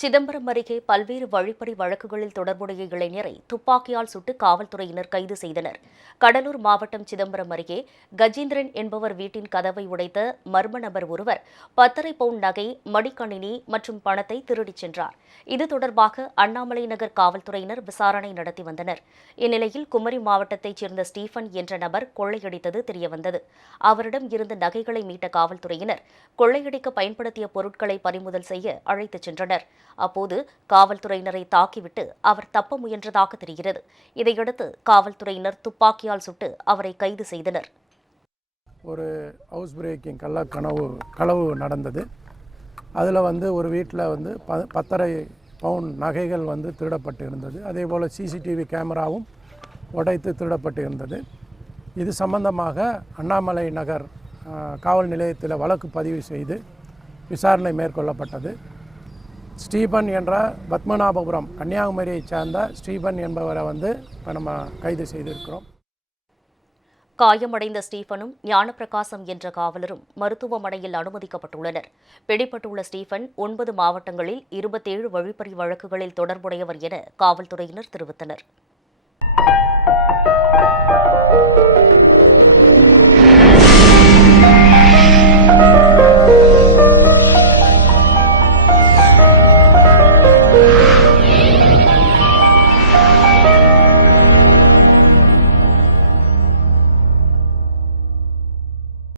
சிதம்பரம் அருகே பல்வேறு வழிப்பறி வழக்குகளில் தொடர்புடைய இளைஞரை துப்பாக்கியால் சுட்டு காவல்துறையினர் கைது செய்தனர். கடலூர் மாவட்டம் சிதம்பரம் அருகே கஜேந்திரன் என்பவர் வீட்டின் கதவை உடைத்த மர்ம நபர் ஒருவர் பத்தரை பவுன் நகை மடிக்கணினி மற்றும் பணத்தை திருடிச் சென்றார். இது தொடர்பாக அண்ணாமலை நகர் காவல்துறையினர் விசாரணை நடத்தி வந்தனர். இந்நிலையில் குமரி மாவட்டத்தைச் சேர்ந்த ஸ்டீபன் என்ற நபர் கொள்ளையடித்தது தெரியவந்தது. அவரிடம் இருந்த நகைகளை மீட்ட காவல்துறையினர் கொள்ளையடிக்க பயன்படுத்திய பொருட்களை பறிமுதல் செய்ய அழைத்துச் சென்றனர். அப்போது காவல்துறையினரை தாக்கிவிட்டு அவர் தப்ப முயன்றதாக தெரிகிறது. இதையடுத்து காவல்துறையினர் துப்பாக்கியால் சுட்டு அவரை கைது செய்தனர். ஒரு ஹவுஸ் பிரேக்கிங் கள்ள கனவு களவு நடந்தது. அதில் வந்து ஒரு வீட்டில் வந்து ப பத்தரை பவுன் நகைகள் வந்து திருடப்பட்டு இருந்தது. அதே போல் சிசிடிவி கேமராவும் உடைத்து திருடப்பட்டு இருந்தது. இது சம்பந்தமாக அண்ணாமலை நகர் காவல் நிலையத்தில் வழக்கு பதிவு செய்து விசாரணை மேற்கொள்ளப்பட்டது. ஸ்டீபன் என்ற பத்மநாபபுரம் கன்னியாகுமரியைச் சேர்ந்த ஸ்டீபன் என்பவரை வந்து இப்போ நம்ம கைது செய்திருக்கிறோம். காயமடைந்த ஸ்டீஃபனும் ஞானப்பிரகாசம் என்ற காவலரும் மருத்துவமனையில் அனுமதிக்கப்பட்டுள்ளனர். பிடிபட்டுள்ள ஸ்டீஃபன் ஒன்பது மாவட்டங்களில் இருபத்தேழு வழிப்பறி வழக்குகளில் தொடர்புடையவர் என காவல்துறையினர் தெரிவித்தனர்.